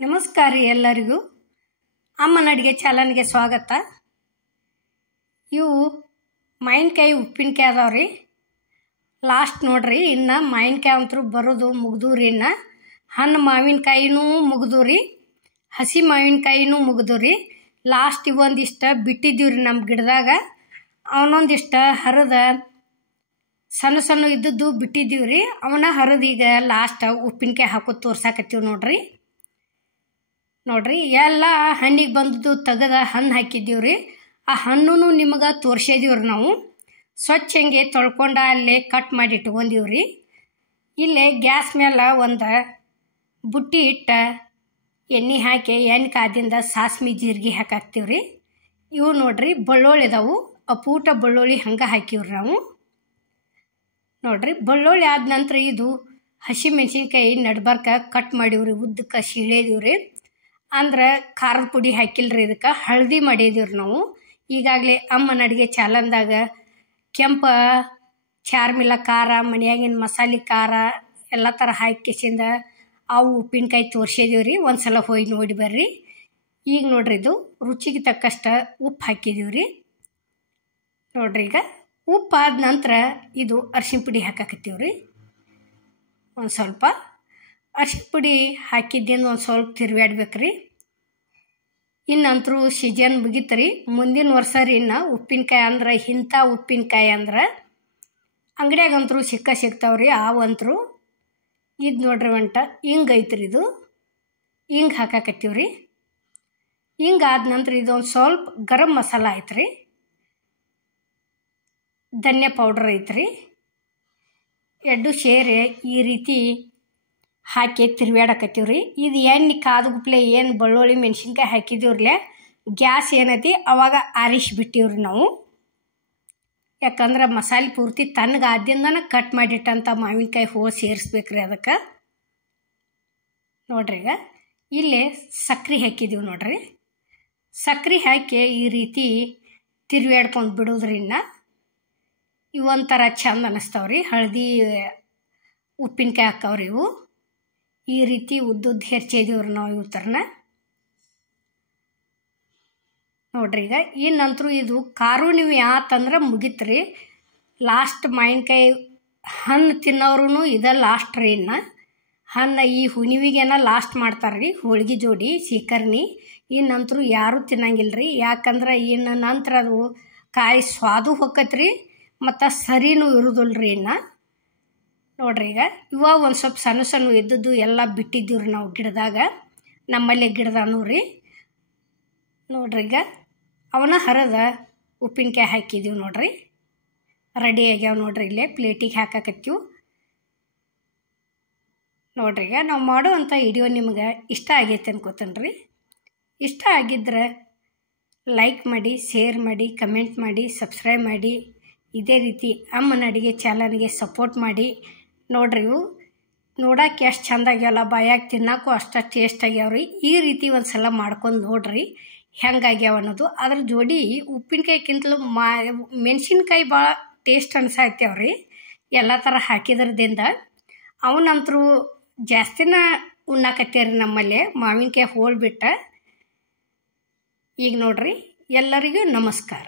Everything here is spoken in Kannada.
ನಮಸ್ಕಾರ ರೀ ಎಲ್ಲರಿಗೂ. ಅಮ್ಮನ ಅಡುಗೆ ಚಾನಲ್ಗೆ ಸ್ವಾಗತ. ಇವು ಮಾವಿನಕಾಯಿ ಉಪ್ಪಿನಕಾಯಿ ಅದಾವ್ರಿ. ಲಾಸ್ಟ್ ನೋಡ್ರಿ, ಇನ್ನು ಮಾವಿನಕಾಯಿ ಅಂತೂ ಬರೋದು ಮುಗ್ದು ರೀ. ಇನ್ನು ಹಣ್ಣು ಮಾವಿನಕಾಯಿನೂ ಮುಗ್ದು ರೀ, ಹಸಿ ಮಾವಿನಕಾಯಿನೂ ಮುಗ್ದು ರೀ. ಲಾಸ್ಟ್ ಇವೊಂದಿಷ್ಟು ಬಿಟ್ಟಿದ್ದೀವಿ ರೀ ನಮ್ಮ ಗಿಡದಾಗ. ಅವನೊಂದಿಷ್ಟು ಹರಿದ ಸಣ್ಣ ಸಣ್ಣ ಇದ್ದದ್ದು ಬಿಟ್ಟಿದ್ದೀವಿ ರೀ. ಅವನ್ನ ಹರಿದು ಈಗ ಲಾಸ್ಟ್ ಉಪ್ಪಿನಕಾಯಿ ಹಾಕೋದು ತೋರ್ಸಾಕತ್ತೀವಿ ನೋಡ್ರಿ. ನೋಡ್ರಿ, ಎಲ್ಲ ಹಣ್ಣಿಗೆ ಬಂದದ್ದು ತೆಗೆದ ಹಣ್ಣು ಹಾಕಿದ್ದೀವಿ ರೀ. ಆ ಹಣ್ಣು ನಿಮಗೆ ತೋರಿಸಿದೀವಿ ರೀ. ನಾವು ಸ್ವಚ್ಛ ಹಂಗೆ ತೊಳ್ಕೊಂಡು ಅಲ್ಲೇ ಕಟ್ ಮಾಡಿ ಇಟ್ಕೊಂಡೀವಿ ರೀ. ಇಲ್ಲೇ ಗ್ಯಾಸ್ ಮೇಲೆ ಒಂದು ಬುಟ್ಟಿ ಇಟ್ಟು ಎಣ್ಣೆ ಹಾಕಿ ಎಣ್ಣೆ ಕಾದಿಂದ ಸಾಸ್ಮಿ ಜೀರಿಗೆ ಹಾಕಾಕ್ತೀವಿ ರೀ. ಇವು ನೋಡ್ರಿ ಬೆಳ್ಳುಳ್ಳಿ ಇದಾವು, ಅಪೂಟ ಬೆಳ್ಳುಳ್ಳಿ ಹಂಗೆ ಹಾಕಿವ್ರಿ ನಾವು. ನೋಡ್ರಿ, ಬೆಳ್ಳುಳ್ಳಿ ಆದ ನಂತರ ಇದು ಹಸಿ ಮೆಣಸಿನ್ಕಾಯಿ ನಡ್ಬರ್ಕ ಕಟ್ ಮಾಡೀವ್ರಿ, ಉದ್ದಕ್ಕೆ ಸೀಳೇದೀವ್ರಿ. ಅಂದ್ರೆ ಖಾರದ ಪುಡಿ ಹಾಕಿಲ್ರಿ, ಇದಕ್ಕೆ ಹಳದಿ ಮಾಡಿದೀವ್ರಿ ನಾವು. ಈಗಾಗಲೇ ಅಮ್ಮನ ಅಡುಗೆ ಚಾನಲ್ದಾಗ ಕೆಂಪು ಚಾರ್ಮಿಲ ಖಾರ, ಮನೆಯಾಗಿನ ಮಸಾಲೆ ಖಾರ ಎಲ್ಲ ಥರ ಹಾಕಿಸಿಂದ ಅವು ಉಪ್ಪಿನಕಾಯಿ ತೋರಿಸಿದೀವಿ ರೀ. ಒಂದು ಸಲ ಹೋಗಿ ನೋಡಿ ಬರ್ರಿ. ಈಗ ನೋಡ್ರಿ, ಇದು ರುಚಿಗೆ ತಕ್ಕಷ್ಟು ಉಪ್ಪು ಹಾಕಿದೀವಿ ರೀ. ನೋಡ್ರಿ, ಈಗ ಉಪ್ಪು ಆದ ನಂತರ ಇದು ಅರಿಶಿನ ಪುಡಿ ಹಾಕಾಕತ್ತೀವಿ ರೀ. ಒಂದು ಸ್ವಲ್ಪ ಅರಿಶಿನ ಪುಡಿ ಹಾಕಿದ್ದೇನು ಒಂದು ಸ್ವಲ್ಪ ತಿರುವಾಡ್ಬೇಕು ರೀ. ಇನ್ನಂತರೂ ಸೀಜನ್ ಮುಗೀತು ರೀ. ಮುಂದಿನ ವರ್ಷ ರೀ ಇನ್ನು ಉಪ್ಪಿನಕಾಯಿ ಅಂದ್ರೆ ಇಂಥ ಉಪ್ಪಿನಕಾಯಿ ಅಂದ್ರೆ ಅಂಗಡಿಯಾಗಂತರೂ ಸಿಗ್ತಾವ್ರಿ. ಅವಂತರೂ ಇದು ನೋಡ್ರಿ ಒಂಟ ಹಿಂಗೆ ಐತ್ರಿ. ಇದು ಹಿಂಗೆ ಹಾಕಾಕತ್ತೀವಿ ರೀ. ಹಿಂಗೆ ಆದ ನಂತರ ಇದೊಂದು ಸ್ವಲ್ಪ ಗರಂ ಮಸಾಲ ಐತ್ರಿ, ಧನ್ಯ ಪೌಡ್ರ್ ಐತ್ರಿ. ಎರಡು ಸೇರಿ ಈ ರೀತಿ ಹಾಕಿ ತಿರುವಾಡಕತ್ತೀವಿ ರೀ. ಇದು ಎಣ್ಣೆ ಕಾದುಗುಪ್ಲೆ ಏನು ಬೆಳ್ಳುಳ್ಳಿ ಮೆಣಸಿನ್ಕಾಯಿ ಹಾಕಿದೀವ್ರಲ್ಲೇ ಗ್ಯಾಸ್ ಏನೈತಿ ಅವಾಗ ಆರಿಸಿಬಿಟ್ಟಿವ್ರಿ ನಾವು. ಯಾಕಂದ್ರೆ ಮಸಾಲೆ ಪೂರ್ತಿ ತಣ್ಣಗಾದಿಂದನೇ ಕಟ್ ಮಾಡಿಟ್ಟಂಥ ಮಾವಿನಕಾಯಿ ಹೋಗಿ ಸೇರಿಸ್ಬೇಕ್ರಿ ಅದಕ್ಕೆ. ನೋಡ್ರಿ, ಈಗ ಇಲ್ಲೇ ಸಕ್ರೆ ಹಾಕಿದ್ದೀವಿ ನೋಡ್ರಿ. ಸಕ್ರೆ ಹಾಕಿ ಈ ರೀತಿ ತಿರುವಾಡ್ಕೊಂಡು ಬಿಡೋದ್ರಿಂದ ಇವೊಂಥರ ಚಂದ ಅನ್ನಿಸ್ತಾವ್ರಿ. ಹಳದಿ ಉಪ್ಪಿನಕಾಯಿ ಹಾಕವ್ರಿ ಇವು. ಈ ರೀತಿ ಉದ್ದುದ್ದು ಹೆರ್ಚಿದೀವ್ರಿ ನಾವು ಇವು ಥರನ. ನೋಡ್ರಿ, ಈಗ ಇನ್ನಂತರೂ ಇದು ಕಾರುಣಿವೆ ಆತಂದ್ರೆ ಮುಗಿತ್ರಿ. ಲಾಸ್ಟ್ ಮಾವಿನಕಾಯಿ ಹಣ್ಣು ತಿನ್ನೋರು ಇದ ಲಾಸ್ಟ್ ರೀ. ಇನ್ನು ಹಣ್ಣು ಈ ಹುಣಿವಿಗೇನ ಲಾಸ್ಟ್ ಮಾಡ್ತಾರೆ ರೀ, ಹೋಳ್ಗೆ ಜೋಡಿ ಸೀಕರ್ಣಿ. ಇನ್ನಂತರೂ ಯಾರೂ ತಿನ್ನಂಗಿಲ್ಲ ರೀ. ಯಾಕಂದ್ರೆ ಇನ್ನು ನಂತರ ಅದು ಕಾಯಿ ಸ್ವಾದು ಹೊಕ್ಕತ್ರಿ ಮತ್ತು ಸರಿನೂ ಇರೋದಿಲ್ಲ ರೀ. ಇನ್ನು ನೋಡ್ರಿ, ಈಗ ಇವಾಗ ಒಂದು ಸ್ವಲ್ಪ ಸಣ್ಣ ಸಣ್ಣ ಇದ್ದದ್ದು ಎಲ್ಲ ಬಿಟ್ಟಿದ್ದೀವ್ರಿ ನಾವು ಗಿಡದಾಗ. ನಮ್ಮಲ್ಲೇ ಗಿಡದಾನು ರೀ. ನೋಡ್ರಿ, ಈಗ ಅವನ್ನ ಹರಿದ ಉಪ್ಪಿನಕಾಯಿ ಹಾಕಿದ್ದೀವಿ ನೋಡ್ರಿ. ರೆಡಿ ಆಗ್ಯಾವ ನೋಡ್ರಿ. ಇಲ್ಲೇ ಪ್ಲೇಟಿಗೆ ಹಾಕಾಕತ್ತೀವಿ ನೋಡ್ರಿ. ಈಗ ನಾವು ಮಾಡುವಂಥ ವಿಡಿಯೋ ನಿಮ್ಗೆ ಇಷ್ಟ ಆಗೈತೆ ಅನ್ಕೋತೇನೆ ರೀ. ಇಷ್ಟ ಆಗಿದ್ರೆ ಲೈಕ್ ಮಾಡಿ, ಶೇರ್ ಮಾಡಿ, ಕಮೆಂಟ್ ಮಾಡಿ, ಸಬ್ಸ್ಕ್ರೈಬ್ ಮಾಡಿ. ಇದೇ ರೀತಿ ಅಮ್ಮನ ಅಡುಗೆ ಚಾನಲ್ಗೆ ಸಪೋರ್ಟ್ ಮಾಡಿ. ನೋಡ್ರಿ, ಇವು ನೋಡೋಕೆ ಎಷ್ಟು ಚೆಂದ ಆಗ್ಯಾವಲ್ಲ, ಬಾಯಾಗಿ ತಿನ್ನೋಕ್ಕೂ ಅಷ್ಟು ಟೇಸ್ಟ್ ಆಗ್ಯಾವ್ರಿ. ಈ ರೀತಿ ಒಂದು ಸಲ ಮಾಡ್ಕೊಂಡು ನೋಡ್ರಿ ಹೆಂಗಾಗ್ಯಾವ ಅನ್ನೋದು. ಅದ್ರ ಜೋಡಿ ಉಪ್ಪಿನಕಾಯಿಗಿಂತಲೂ ಮೆಣಸಿನ್ಕಾಯಿ ಭಾಳ ಟೇಸ್ಟ್ ಅನ್ಸಾಯ್ತೇವ್ರಿ ಎಲ್ಲ ಥರ ಹಾಕಿದ್ರದಿಂದ. ಅವನಂತರೂ ಜಾಸ್ತಿನ ಉಣ್ಣಾಕತ್ಯಾರ ನಮ್ಮಲ್ಲಿ ಮಾವಿನಕಾಯಿ ಹೋಳ್ಬಿಟ್ಟು. ಈಗ ನೋಡ್ರಿ, ಎಲ್ಲರಿಗೂ ನಮಸ್ಕಾರ.